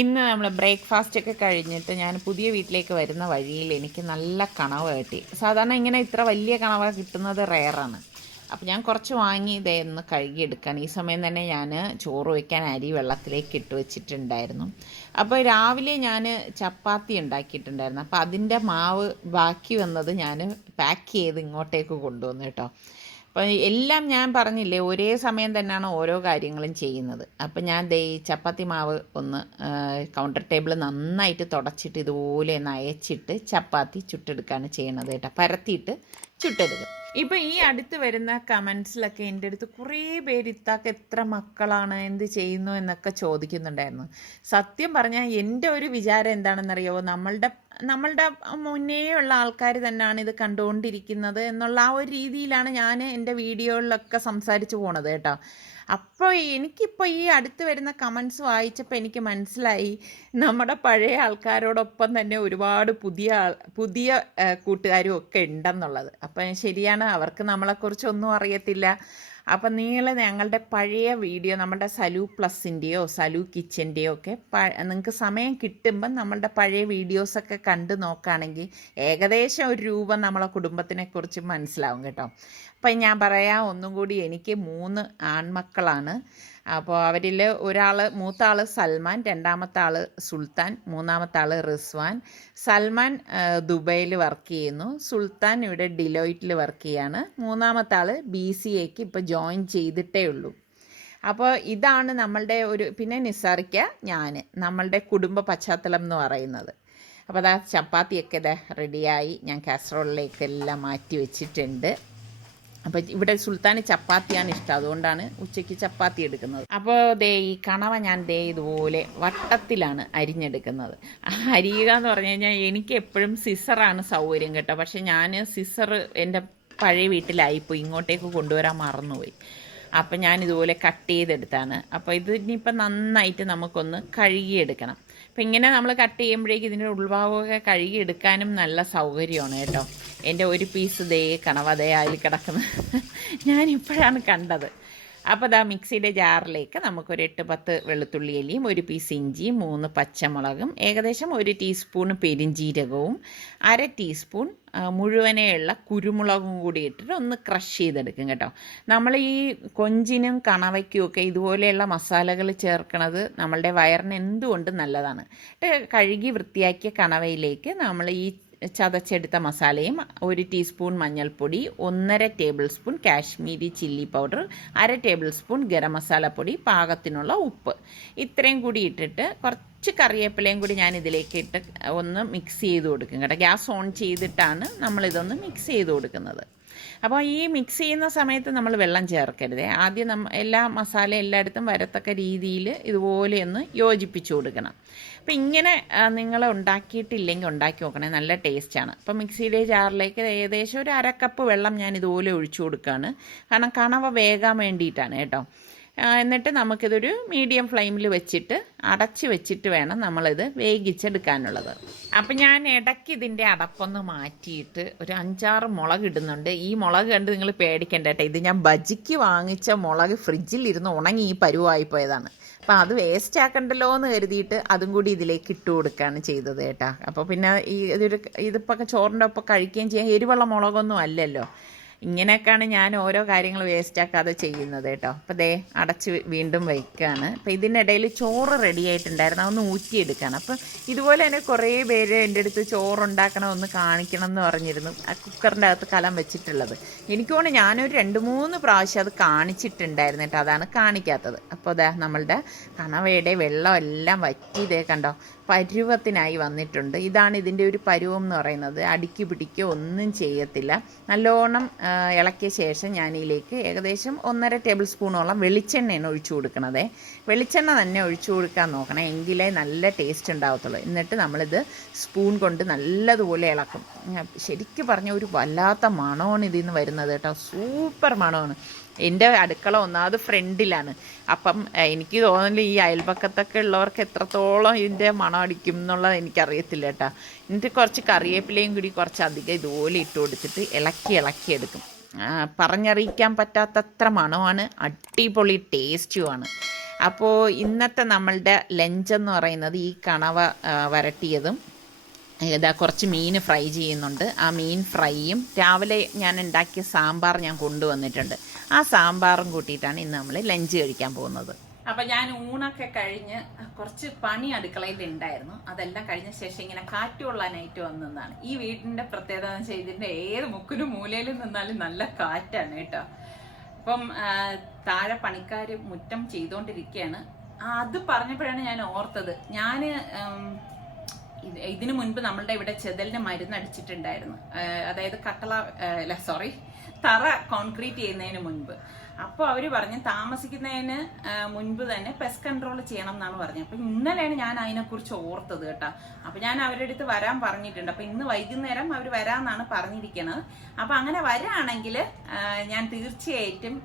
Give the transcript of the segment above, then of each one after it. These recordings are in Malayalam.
ഇന്ന് നമ്മൾ ബ്രേക്ക്ഫാസ്റ്റ് ഒക്കെ കഴിഞ്ഞിട്ട് ഞാൻ പുതിയ വീട്ടിലേക്ക് വരുന്ന വഴിയിൽ എനിക്ക് നല്ല കണവ കിട്ടി. സാധാരണ ഇങ്ങനെ ഇത്ര വലിയ കണവ കിട്ടുന്നത് റെയറാണ്. അപ്പോൾ ഞാൻ കുറച്ച് വാങ്ങി ഇതേന്ന് കഴുകിയെടുക്കാൻ. ഈ സമയം തന്നെ ഞാൻ ചോറ് വയ്ക്കാൻ അരി വെള്ളത്തിലേക്ക് ഇട്ട് വെച്ചിട്ടുണ്ടായിരുന്നു. അപ്പോൾ രാവിലെ ഞാൻ ചപ്പാത്തി ഉണ്ടാക്കിയിട്ടുണ്ടായിരുന്നു. അപ്പോൾ അതിൻ്റെ മാവ് ബാക്കി വന്നത് ഞാൻ പാക്ക് ചെയ്ത് ഇങ്ങോട്ടേക്ക് കൊണ്ടുവന്നു കേട്ടോ. അപ്പം എല്ലാം ഞാൻ പറഞ്ഞില്ലേ, ഒരേ സമയം തന്നെയാണ് ഓരോ കാര്യങ്ങളും ചെയ്യുന്നത്. അപ്പം ഞാൻ ദേ ഈ ചപ്പാത്തി മാവ് ഒന്ന് കൗണ്ടർ ടേബിൾ നന്നായിട്ട് തുടച്ചിട്ട് ഇതുപോലെ ഒന്ന് അയച്ചിട്ട് ചപ്പാത്തി ചുട്ടെടുക്കുകയാണ് ചെയ്യണത് കേട്ടോ. പരത്തിയിട്ട് ചുട്ടെടുക്കും. ഇപ്പം ഈ അടുത്ത് വരുന്ന കമൻസിലൊക്കെ എൻ്റെ അടുത്ത് കുറേ പേര് ഇത്താക്ക് എത്ര മക്കളാണ്, എന്ത് ചെയ്യുന്നു എന്നൊക്കെ ചോദിക്കുന്നുണ്ടായിരുന്നു. സത്യം പറഞ്ഞാൽ എൻ്റെ ഒരു വിചാരം എന്താണെന്നറിയാമോ, നമ്മളുടെ മുന്നേ ഉള്ള ആൾക്കാർ തന്നെയാണ് ഇത് കണ്ടുകൊണ്ടിരിക്കുന്നത് എന്നുള്ള ആ ഒരു രീതിയിലാണ് ഞാൻ എൻ്റെ വീഡിയോകളിലൊക്കെ സംസാരിച്ച് പോണത് കേട്ടോ. അപ്പോൾ എനിക്കിപ്പോൾ ഈ അടുത്ത് വരുന്ന കമൻസ് വായിച്ചപ്പോൾ എനിക്ക് മനസ്സിലായി നമ്മുടെ പഴയ ആൾക്കാരോടൊപ്പം തന്നെ ഒരുപാട് പുതിയ കൂട്ടുകാരും ഒക്കെ ഉണ്ടെന്നുള്ളത്. അപ്പം ശരിയാണ്, അവർക്ക് നമ്മളെക്കുറിച്ചൊന്നും അറിയത്തില്ല. അപ്പം നിങ്ങൾ ഞങ്ങളുടെ പഴയ വീഡിയോ നമ്മുടെ സലു പ്ലസിൻ്റെയോ സലു കിച്ചൻ്റെയോ ഒക്കെ നിങ്ങൾക്ക് സമയം കിട്ടുമ്പം നമ്മളുടെ പഴയ വീഡിയോസൊക്കെ കണ്ട് നോക്കുകയാണെങ്കിൽ ഏകദേശം ഒരു രൂപം നമ്മളെ കുടുംബത്തിനെക്കുറിച്ച് മനസ്സിലാവും കേട്ടോ. അപ്പം ഞാൻ പറയാം ഒന്നും കൂടി, എനിക്ക് 3 ആൺമക്കളാണ്. അപ്പോൾ അവരിൽ മൂത്ത ആൾ സൽമാൻ, രണ്ടാമത്തെ ആൾ സുൽത്താൻ, മൂന്നാമത്തെ ആൾ റിസ്വാൻ. സൽമാൻ ദുബൈയിൽ വർക്ക് ചെയ്യുന്നു, സുൽത്താൻ ഇവിടെ ഡിലോയിറ്റിൽ വർക്ക് ചെയ്യാണ്, മൂന്നാമത്തെ ആൾ BCAക്ക് ഇപ്പോൾ ജോയിൻ ചെയ്തിട്ടേ ഉള്ളൂ. അപ്പോൾ ഇതാണ് നമ്മളുടെ പിന്നെ നിസാറിക്ക ഞാൻ നമ്മളുടെ കുടുംബ പശ്ചാത്തലം എന്ന് പറയുന്നത്. അപ്പോൾ അതാ ചപ്പാത്തിയൊക്കെ ഇതാ റെഡിയായി ഞാൻ കാസറോളിലേക്കെല്ലാം മാറ്റി വെച്ചിട്ടുണ്ട്. അപ്പോൾ ഇവിടെ സുൽത്താന് ചപ്പാത്തിയാണ് ഇഷ്ടം, അതുകൊണ്ടാണ് ഉച്ചയ്ക്ക് ചപ്പാത്തി എടുക്കുന്നത്. അപ്പോൾ ഈ കണവ ഞാൻ ഇതുപോലെ വട്ടത്തിലാണ് അരിഞ്ഞെടുക്കുന്നത്. അരിയുക എന്ന് പറഞ്ഞു കഴിഞ്ഞാൽ എനിക്ക് എപ്പോഴും സിസറാണ് സൗകര്യം കേട്ടോ. പക്ഷേ ഞാൻ സിസർ എൻ്റെ പഴയ വീട്ടിലായിപ്പോയി, ഇങ്ങോട്ടേക്ക് കൊണ്ടുവരാൻ മറന്നുപോയി. അപ്പം ഞാനിതുപോലെ കട്ട് ചെയ്തെടുത്താണ്. അപ്പോൾ ഇതിനിപ്പം നന്നായിട്ട് നമുക്കൊന്ന് കഴുകിയെടുക്കണം. അപ്പം ഇങ്ങനെ നമ്മൾ കട്ട് ചെയ്യുമ്പോഴേക്കും ഇതിൻ്റെ ഉൾഭാഗമൊക്കെ കഴുകിയെടുക്കാനും നല്ല സൗകര്യമാണ് കേട്ടോ. എൻ്റെ ഒരു പീസ് കണവ അതിൽ കിടക്കുന്നത് ഞാനിപ്പോഴാണ് കണ്ടത്. അപ്പോൾ മിക്സിയുടെ ജാറിലേക്ക് നമുക്കൊരു 8-10 വെളുത്തുള്ളി അല്ലിയും, ഒരു പീസ് ഇഞ്ചിയും, 3 പച്ചമുളകും, ഏകദേശം 1 ടീസ്പൂൺ പെരിഞ്ജീരകവും, 1/2 ടീസ്പൂൺ മുഴുവനെയുള്ള കുരുമുളകും കൂടി ഇട്ടിട്ട് ഒന്ന് ക്രഷ് ചെയ്തെടുക്കും കേട്ടോ. നമ്മൾ ഈ കൊഞ്ചിനും കണവയ്ക്കും ഒക്കെ ഇതുപോലെയുള്ള മസാലകൾ ചേർക്കുന്നത് നമ്മളുടെ വയറിന് എന്തുകൊണ്ട് നല്ലതാണ്. കഴുകി വൃത്തിയാക്കിയ കണവയിലേക്ക് നമ്മൾ ഈ ചതച്ചെടുത്ത മസാലയും, 1 ടീസ്പൂൺ മഞ്ഞൾപ്പൊടി, 1.5 table spoon Kashmiri chilli powder, 1/2 table spoon garam മസാലപ്പൊടി, പാകത്തിനുള്ള ഉപ്പ്, ഇത്രയും കൂടി ഇട്ടിട്ട് കുറച്ച് കറിവേപ്പിലയും കൂടി ഞാൻ ഇതിലേക്ക് ഇട്ട് ഒന്ന് മിക്സ് ചെയ്ത് കൊടുക്കും കേട്ടോ. ഗ്യാസ് ഓൺ ചെയ്തിട്ടാണ് നമ്മളിതൊന്ന് മിക്സ് ചെയ്ത് കൊടുക്കുന്നത്. അപ്പോൾ ഈ മിക്സ് ചെയ്യുന്ന സമയത്ത് നമ്മൾ വെള്ളം ചേർക്കരുത്. ആദ്യം എല്ലാ മസാല എല്ലായിടത്തും വരത്തക്ക രീതിയിൽ ഇതുപോലെ ഒന്ന് യോജിപ്പിച്ച് കൊടുക്കണം. അപ്പോൾ ഇങ്ങനെ നിങ്ങൾ ഉണ്ടാക്കിയിട്ടില്ലെങ്കിൽ ഉണ്ടാക്കി നോക്കണേ, നല്ല ടേസ്റ്റാണ്. അപ്പോൾ മിക്സിയുടെ ജാറിലേക്ക് ഏകദേശം ഒരു 1/2 കപ്പ് വെള്ളം ഞാൻ ഇതുപോലെ ഒഴിച്ചു കൊടുക്കുകയാണ്. കാരണം കണവ വേകാൻ വേണ്ടിയിട്ടാണ് കേട്ടോ. എന്നിട്ട് നമുക്കിതൊരു മീഡിയം ഫ്ലെയിമിൽ വെച്ചിട്ട് അടച്ച് വെച്ചിട്ട് വേണം നമ്മളിത് വേവിച്ചെടുക്കാനുള്ളത്. അപ്പം ഞാൻ ഇടയ്ക്ക് ഇതിൻ്റെ അടപ്പൊന്ന് മാറ്റിയിട്ട് ഒരു 5-6 മുളക് ഇടുന്നുണ്ട്. ഈ മുളക് കണ്ട് നിങ്ങൾ പേടിക്കണ്ട കേട്ടോ, ഇത് ഞാൻ ബജിക്ക് വാങ്ങിച്ച മുളക് ഫ്രിഡ്ജിലിരുന്ന് ഉണങ്ങി ഈ പരുവായി പോയതാണ്. അപ്പം അത് വേസ്റ്റ് ആക്കണ്ടല്ലോ എന്ന് കരുതിയിട്ട് അതും കൂടി ഇതിലേക്ക് ഇട്ട് കൊടുക്കുകയാണ് ചെയ്തത് കേട്ടോ. അപ്പോൾ പിന്നെ ഇതിപ്പോൾ ചോറിൻ്റെ ഒപ്പം കഴിക്കുകയും ചെയ്യാം, എരിവുള്ള മുളകൊന്നും അല്ലല്ലോ. ഇങ്ങനെയൊക്കെയാണ് ഞാൻ ഓരോ കാര്യങ്ങൾ വേസ്റ്റാക്കാതെ ചെയ്യുന്നത് കേട്ടോ. അപ്പോൾ അടച്ച് വീണ്ടും വയ്ക്കുകയാണ്. അപ്പോൾ ഇതിനിടയിൽ ചോറ് റെഡി ആയിട്ടുണ്ടായിരുന്നു, അതൊന്ന് ഊറ്റിയെടുക്കുകയാണ്. അപ്പം ഇതുപോലെ തന്നെ കുറേ പേര് എൻ്റെ അടുത്ത് ചോറുണ്ടാക്കണം ഒന്ന് കാണിക്കണം എന്ന് പറഞ്ഞിരുന്നു. ആ കുക്കറിൻ്റെ അകത്ത് കലം വെച്ചിട്ടുള്ളത് എനിക്ക് തോന്നുന്നു ഞാനൊരു 2-3 പ്രാവശ്യം അത് കാണിച്ചിട്ടുണ്ടായിരുന്നു കേട്ടോ, അതാണ് കാണിക്കാത്തത്. അപ്പോൾ നമ്മളുടെ കണവയുടെ വെള്ളം എല്ലാം വറ്റി കണ്ടോ പരുവത്തിനായി വന്നിട്ടുണ്ട്. ഇതാണ് ഇതിൻ്റെ ഒരു പരുവം എന്ന് പറയുന്നത്. അടുക്കി പിടിക്കുക ഒന്നും ചെയ്യത്തില്ല. നല്ലോണം ഇളക്കിയ ശേഷം ഞാനിതിലേക്ക് ഏകദേശം 1.5 ടേബിൾ സ്പൂണോളം വെളിച്ചെണ്ണയാണ് ഒഴിച്ചു കൊടുക്കണത്. വെളിച്ചെണ്ണ തന്നെ ഒഴിച്ചു കൊടുക്കാൻ നോക്കണം, എങ്കിലേ നല്ല ടേസ്റ്റ് ഉണ്ടാകത്തുള്ളൂ. എന്നിട്ട് നമ്മളിത് സ്പൂൺ കൊണ്ട് നല്ലതുപോലെ ഇളക്കും. ശരിക്കും പറഞ്ഞ ഒരു വല്ലാത്ത മണമാണ് ഇതിൽ നിന്ന് വരുന്നത് കേട്ടോ, സൂപ്പർ മണമാണ്. എൻ്റെ അടുക്കള ഒന്നാമത് ഫ്രണ്ടിലാണ്. അപ്പം എനിക്ക് തോന്നുന്നില്ല ഈ അയൽപക്കത്തൊക്കെ ഉള്ളവർക്ക് എത്രത്തോളം ഇതിൻ്റെ മണം അടിക്കും എന്നുള്ളത് എനിക്കറിയത്തില്ല കേട്ടോ. എന്നിട്ട് കുറച്ച് കറിവേപ്പിലയും കൂടി കുറച്ചധികം ഇതുപോലെ ഇട്ട് കൊടുത്തിട്ട് ഇളക്കിയെടുക്കും. പറഞ്ഞറിയിക്കാൻ പറ്റാത്തത്ര മണമാണ്, അടിപൊളി ടേസ്റ്റുമാണ്. അപ്പോൾ ഇന്നത്തെ നമ്മളുടെ ലഞ്ചെന്ന് പറയുന്നത് ഈ കണവ വരട്ടിയതും ഇതാ കുറച്ച് മീൻ ഫ്രൈ ചെയ്യുന്നുണ്ട്. ആ മീൻ ഫ്രൈയും രാവിലെ ഞാൻ ഉണ്ടാക്കിയ സാമ്പാർ ഞാൻ കൊണ്ടുവന്നിട്ടുണ്ട്. ആ സാമ്പാറും കൂട്ടിയിട്ടാണ് ഇന്ന് നമ്മൾ ലഞ്ച് കഴിക്കാൻ പോകുന്നത്. അപ്പം ഞാൻ ഊണൊക്കെ കഴിഞ്ഞ് കുറച്ച് പണി അടുക്കളയിൽ ഉണ്ടായിരുന്നു. അതെല്ലാം കഴിഞ്ഞ ശേഷം ഇങ്ങനെ കാറ്റ് കൊള്ളാനായിട്ട് വന്നതാണ്. ഈ വീടിൻ്റെ പ്രത്യേകത എന്ന് വെച്ചാൽ ഇതിൻ്റെ ഏത് മുക്കിലും മൂലയിലും നിന്നാലും നല്ല കാറ്റാണ് കേട്ടോ. അപ്പം താഴെ പണിക്കാർ മുറ്റം ചെയ്തുകൊണ്ടിരിക്കുകയാണ്. അത് പറഞ്ഞപ്പോഴാണ് ഞാൻ ഓർത്തത്, ഞാൻ ഇതിനു മുൻപ് നമ്മളുടെ ഇവിടെ ചെതലിന് മരുന്നടിച്ചിട്ടുണ്ടായിരുന്നു. അതായത് തറ കോൺക്രീറ്റ് ചെയ്യുന്നതിന് മുൻപ്. അപ്പോൾ അവർ പറഞ്ഞ് താമസിക്കുന്നതിന് മുൻപ് തന്നെ പെസ്റ്റ് കൺട്രോൾ ചെയ്യണം എന്നാണ് പറഞ്ഞത്. അപ്പം ഇന്നലെയാണ് ഞാൻ അതിനെക്കുറിച്ച് ഓർത്തത് കേട്ടോ. അപ്പം ഞാൻ അവരുടെ അടുത്ത് വരാൻ പറഞ്ഞിട്ടുണ്ട്. അപ്പം ഇന്ന് വൈകുന്നേരം അവർ വരാമെന്നാണ് പറഞ്ഞിരിക്കുന്നത്. അപ്പം അങ്ങനെ വരാണെങ്കിൽ ഞാൻ തീർച്ചയായിട്ടും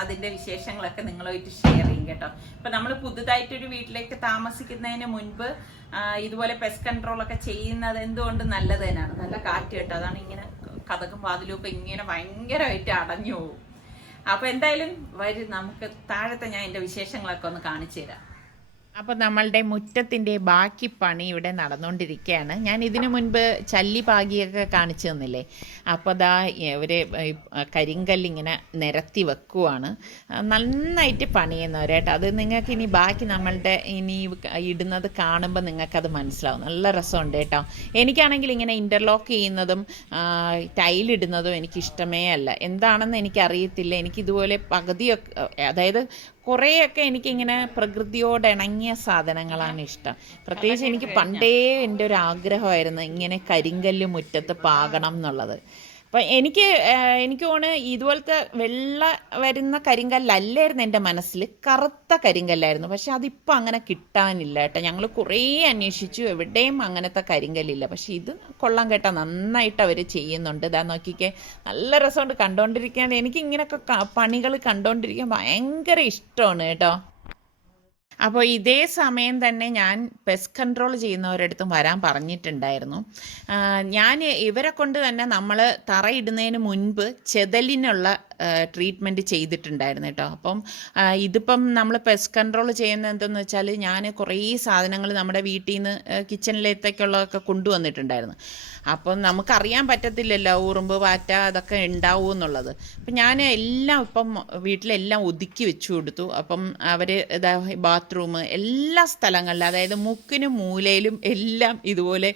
അതിൻ്റെ വിശേഷങ്ങളൊക്കെ നിങ്ങളുമായിട്ട് ഷെയർ ചെയ്യും കേട്ടോ. ഇപ്പം നമ്മൾ പുതുതായിട്ടൊരു വീട്ടിലേക്ക് താമസിക്കുന്നതിന് മുൻപ് ഇതുപോലെ പെസ്റ്റ് കൺട്രോൾ ഒക്കെ ചെയ്യുന്നത് എന്തുകൊണ്ട് നല്ലത് തന്നെയാണ്. നല്ല കാറ്റ് കേട്ടോ. അതാണ് ഇങ്ങനെ കതകും വാതിലും ഒക്കെ ഇങ്ങനെ ഭയങ്കരമായിട്ട് അടഞ്ഞു പോകും. അപ്പൊ എന്തായാലും വരും, നമുക്ക് താഴത്തെ ഞാൻ എൻ്റെ വിശേഷങ്ങളൊക്കെ ഒന്ന് കാണിച്ചു തരാം. അപ്പോൾ നമ്മളുടെ മുറ്റത്തിൻ്റെ ബാക്കി പണി ഇവിടെ നടന്നുകൊണ്ടിരിക്കുകയാണ്. ഞാൻ ഇതിനു മുൻപ് ചല്ലി പാകിയൊക്കെ കാണിച്ചു തന്നില്ലേ. അപ്പോൾ അതാ ഒരു കരിങ്കല്ലിങ്ങനെ നിരത്തി വെക്കുവാണ്. നന്നായിട്ട് പണിയുന്നവരായിട്ട്. അത് നിങ്ങൾക്ക് ഇനി ബാക്കി നമ്മളുടെ ഇനി ഇടുന്നത് കാണുമ്പോൾ നിങ്ങൾക്കത് മനസ്സിലാവും. നല്ല രസമുണ്ട് കേട്ടോ. എനിക്കാണെങ്കിൽ ഇങ്ങനെ ഇൻ്റർലോക്ക് ചെയ്യുന്നതും ടൈലിടുന്നതും എനിക്കിഷ്ടമേ അല്ല. എന്താണെന്ന് എനിക്കറിയത്തില്ല. എനിക്കിതുപോലെ പകുതിയൊക്കെ, അതായത് കുറേയൊക്കെ എനിക്കിങ്ങനെ പ്രകൃതിയോട് ഇണങ്ങിയ സാധനങ്ങളാണ് ഇഷ്ടം. പ്രത്യേകിച്ച് എനിക്ക് പണ്ടേ എൻ്റെ ഒരു ആഗ്രഹമായിരുന്നു ഇങ്ങനെ കരിങ്കല്ല് മുറ്റത്ത് പാകണം എന്നുള്ളത്. അപ്പം എനിക്ക് തോന്നുന്നു ഇതുപോലത്തെ വെള്ള വരുന്ന കരിങ്കല്ലായിരുന്നു എൻ്റെ മനസ്സിൽ, കറുത്ത കരിങ്കല്ലായിരുന്നു. പക്ഷെ അതിപ്പോൾ അങ്ങനെ കിട്ടാനില്ല കേട്ടോ. ഞങ്ങൾ കുറേ അന്വേഷിച്ചു, എവിടെയും അങ്ങനത്തെ കരിങ്കല്ലില്ല. പക്ഷെ ഇത് കൊള്ളാൻ കേട്ടോ, നന്നായിട്ട് അവർ ചെയ്യുന്നുണ്ട്. ഇതാ നോക്കിക്കേ, നല്ല രസമുണ്ട് കണ്ടുകൊണ്ടിരിക്കാൻ. എനിക്ക് ഇങ്ങനെയൊക്കെ പണികൾ കണ്ടുകൊണ്ടിരിക്കാൻ ഭയങ്കര ഇഷ്ടമാണ് കേട്ടോ. അപ്പോൾ ഇതേ സമയം തന്നെ ഞാൻ പെസ്റ്റ് കൺട്രോൾ ചെയ്യുന്നവരടുത്തും വരാൻ പറഞ്ഞിട്ടുണ്ടായിരുന്നു. ഞാൻ ഇവരെ കൊണ്ട് തന്നെ നമ്മൾ തറയിടുന്നതിന് മുൻപ് ചെതലിനുള്ള ട്രീറ്റ്മെൻറ്റ് ചെയ്തിട്ടുണ്ടായിരുന്നു കേട്ടോ. അപ്പം ഇതിപ്പം നമ്മൾ പെസ്റ്റ് കൺട്രോൾ ചെയ്യുന്നത് എന്തെന്ന് വെച്ചാൽ, ഞാൻ കുറേ സാധനങ്ങൾ നമ്മുടെ വീട്ടിൽ നിന്ന് കിച്ചണിലേക്കൊക്കെ കൊണ്ടുവന്നിട്ടുണ്ടായിരുന്നു. അപ്പം നമുക്കറിയാൻ പറ്റത്തില്ലല്ലോ ഉറുമ്പ് പാറ്റ അതൊക്കെ ഉണ്ടാവും എന്നുള്ളത്. അപ്പം ഞാൻ എല്ലാം ഇപ്പം വീട്ടിലെല്ലാം ഒതുക്കി വെച്ചു കൊടുത്തു. അപ്പം അവർ ഇതാ ബാത്റൂം എല്ലാ സ്ഥലങ്ങളിലും, അതായത് മുക്കിനും മൂലയിലും എല്ലാം ഇതുപോലെ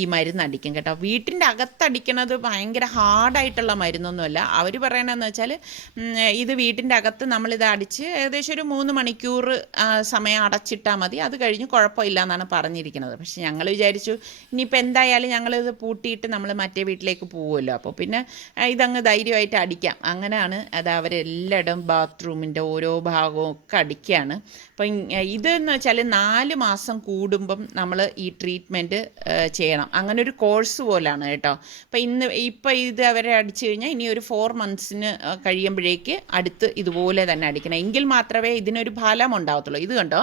ഈ മരുന്ന് അടിക്കും കേട്ടോ. വീട്ടിൻ്റെ അകത്തടിക്കണത് ഭയങ്കര ഹാർഡായിട്ടുള്ള മരുന്നൊന്നുമല്ല. അവർ പറയണതെന്ന് വെച്ചാൽ, ഇത് വീട്ടിൻ്റെ അകത്ത് നമ്മളിത് അടിച്ച് ഏകദേശം ഒരു 3 മണിക്കൂർ സമയം അടച്ചിട്ടാൽ മതി, അത് കഴിഞ്ഞ് കുഴപ്പമില്ല എന്നാണ് പറഞ്ഞിരിക്കുന്നത്. പക്ഷെ ഞങ്ങൾ വിചാരിച്ചു ഇനിയിപ്പോൾ എന്തായാലും ഞങ്ങളിത് പൂട്ടിയിട്ട് നമ്മൾ മറ്റേ വീട്ടിലേക്ക് പോകുമല്ലോ, അപ്പോൾ പിന്നെ ഇതങ്ങ് ധൈര്യമായിട്ട് അടിക്കാം. അങ്ങനെയാണ് അത് അവരെല്ലായിടും ബാത്റൂമിൻ്റെ ഓരോ ഭാഗവും ഒക്കെ അടിക്കുകയാണ്. അപ്പം ഇതെന്ന് വെച്ചാൽ 4 മാസം കൂടുമ്പം നമ്മൾ ഈ ട്രീറ്റ്മെൻറ്റ് ചെയ്യണം. അങ്ങനെ ഒരു കോഴ്സ് പോലാണ് കേട്ടോ. അപ്പം ഇപ്പം ഇത് അവരെ അടിച്ചു കഴിഞ്ഞാൽ ഇനി ഒരു 4 മന്ത്സിന് കഴിയുമ്പോഴേക്ക് അടുത്ത് ഇതുപോലെ തന്നെ അടിക്കണം. എങ്കിൽ മാത്രമേ ഇതിനൊരു ഫലം ഉണ്ടാവത്തുള്ളൂ. ഇത് കണ്ടോ,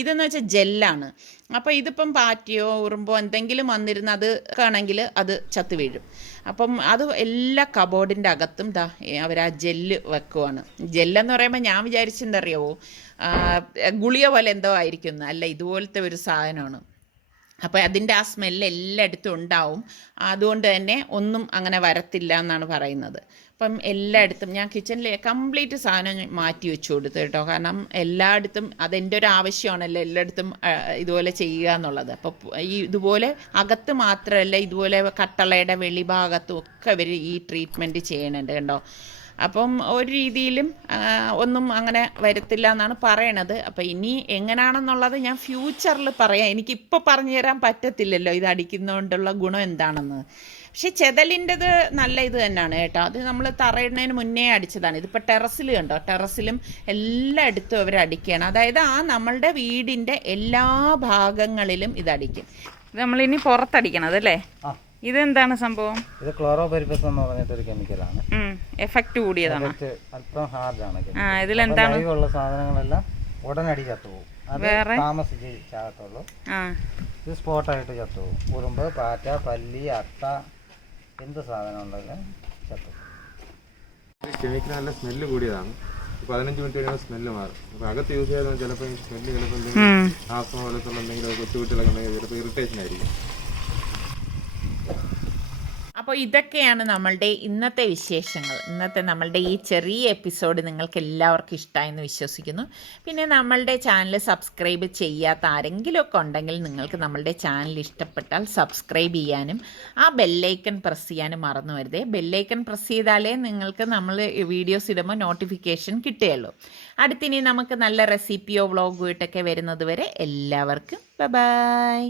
ഇതെന്ന് വെച്ചാൽ ജെല്ലാണ്. അപ്പോൾ ഇതിപ്പം പാറ്റിയോ ഉറുമ്പോ എന്തെങ്കിലും വന്നിരുന്ന അത് ആണെങ്കിൽ അത് ചത്തു വീഴും. അപ്പം അത് എല്ലാ കബോർഡിൻ്റെ അകത്തും അവർ ആ ജെല്ല് വെക്കുവാണ്. ജെല്ലെന്ന് പറയുമ്പോൾ ഞാൻ വിചാരിച്ചെന്താ അറിയാവോ, ഗുളിക പോലെ എന്തോ ആയിരിക്കും. അല്ല, ഇതുപോലത്തെ ഒരു സാധനമാണ്. അപ്പോൾ അതിൻ്റെ ആ സ്മെല്ല് എല്ലായിടത്തും ഉണ്ടാവും. അതുകൊണ്ട് തന്നെ ഒന്നും അങ്ങനെ വരത്തില്ല എന്നാണ് പറയുന്നത്. അപ്പം എല്ലായിടത്തും ഞാൻ കിച്ചണിൽ കംപ്ലീറ്റ് സാധനം മാറ്റി വെച്ചു കൊടുത്തു കേട്ടോ. കാരണം എല്ലായിടത്തും അതെൻ്റെ ഒരു ആവശ്യമാണല്ലോ, എല്ലായിടത്തും ഇതുപോലെ ചെയ്യുക എന്നുള്ളത്. അപ്പോൾ ഇതുപോലെ അകത്ത് മാത്രമല്ല, ഇതുപോലെ കട്ടളയുടെ വെളിഭാഗത്തും ഒക്കെ അവർ ഈ ട്രീറ്റ്മെൻറ്റ് ചെയ്യണുണ്ട് കണ്ടോ. അപ്പം ഒരു രീതിയിലും ഒന്നും അങ്ങനെ വരത്തില്ല എന്നാണ് പറയണത്. അപ്പം ഇനി എങ്ങനെയാണെന്നുള്ളത് ഞാൻ ഫ്യൂച്ചറിൽ പറയാം. എനിക്കിപ്പോൾ പറഞ്ഞു തരാൻ പറ്റത്തില്ലല്ലോ ഇത് അടിക്കുന്നതുകൊണ്ടുള്ള ഗുണം എന്താണെന്ന്. പക്ഷെ ചെതലിൻ്റെത് നല്ല ഇത് തന്നെയാണ് കേട്ടോ. അത് നമ്മൾ തറയിടുന്നതിന് മുന്നേ അടിച്ചതാണ്. ഇതിപ്പോൾ ടെറസിൽ കണ്ടോ, ടെറസിലും എല്ലായിടത്തും അവർ അടിക്കുകയാണ്. അതായത് നമ്മളുടെ വീടിൻ്റെ എല്ലാ ഭാഗങ്ങളിലും ഇതടിക്കും. ഇത് നമ്മളിനി പുറത്തടിക്കണത് അല്ലേ? ഇതെന്താണ് സംഭവം? ഇത് ക്ലോറോപെരിഫസ് എന്ന് പറഞ്ഞിട്ടൊരു കെമിക്കലാണ്. എഫക്റ്റ് കൂടിയതാണ്, അല്പം ഹാർഡാണ്. ഇതിലെന്താണ് ഉള്ള സാധനങ്ങളെല്ലാം ഉടനടി ചത്തുപോകും. അത് താമസിച്ച് ചാകത്തുള്ളൂ. ഇത് സ്പോട്ടായിട്ട് ചത്തുപോകും. ഉറുമ്പ്, പാറ്റ, പല്ലി, അട്ട, എന്ത് സാധനം ഉണ്ടെങ്കിലും ചത്തുപോകും. കെമിക്കൽ നല്ല സ്മെല്ല് കൂടിയതാണ്. 15 മിനിറ്റ് കഴിയുമ്പോൾ സ്മെല്ല് മാറും. അപ്പോൾ അകത്ത് യൂസ് ചെയ്താൽ ചിലപ്പോൾ ഈ സ്മെല്ല് ചിലപ്പോൾ ആസ്മ പോലത്തുള്ള എന്തെങ്കിലും കൊച്ചുകുട്ടികളൊക്കെ ഉണ്ടെങ്കിൽ ചിലപ്പോൾ ഇറിറ്റേഷൻ ആയിരിക്കും. അപ്പോൾ ഇതൊക്കെയാണ് നമ്മളുടെ ഇന്നത്തെ വിശേഷങ്ങൾ. ഇന്നത്തെ നമ്മളുടെ ഈ ചെറിയ എപ്പിസോഡ് നിങ്ങൾക്ക് എല്ലാവർക്കും ഇഷ്ടമായെന്ന് വിശ്വസിക്കുന്നു. പിന്നെ നമ്മളുടെ ചാനൽ സബ്സ്ക്രൈബ് ചെയ്യാത്ത ആരെങ്കിലുമൊക്കെ ഉണ്ടെങ്കിൽ നിങ്ങൾക്ക് നമ്മളുടെ ചാനൽ ഇഷ്ടപ്പെട്ടാൽ സബ്സ്ക്രൈബ് ചെയ്യാനും ആ ബെല്ലൈക്കൺ പ്രസ് ചെയ്യാനും മറന്നു വരുതേ. ബെല്ലൈക്കൺ പ്രസ് ചെയ്താലേ നിങ്ങൾക്ക് നമ്മൾ വീഡിയോസ് ഇടുമ്പോൾ നോട്ടിഫിക്കേഷൻ കിട്ടുകയുള്ളൂ. അടുത്തിനി നമുക്ക് നല്ല റെസിപ്പിയോ വ്ളോഗോ ഇട്ടൊക്കെ വരുന്നത് വരെ എല്ലാവർക്കും ബൈ.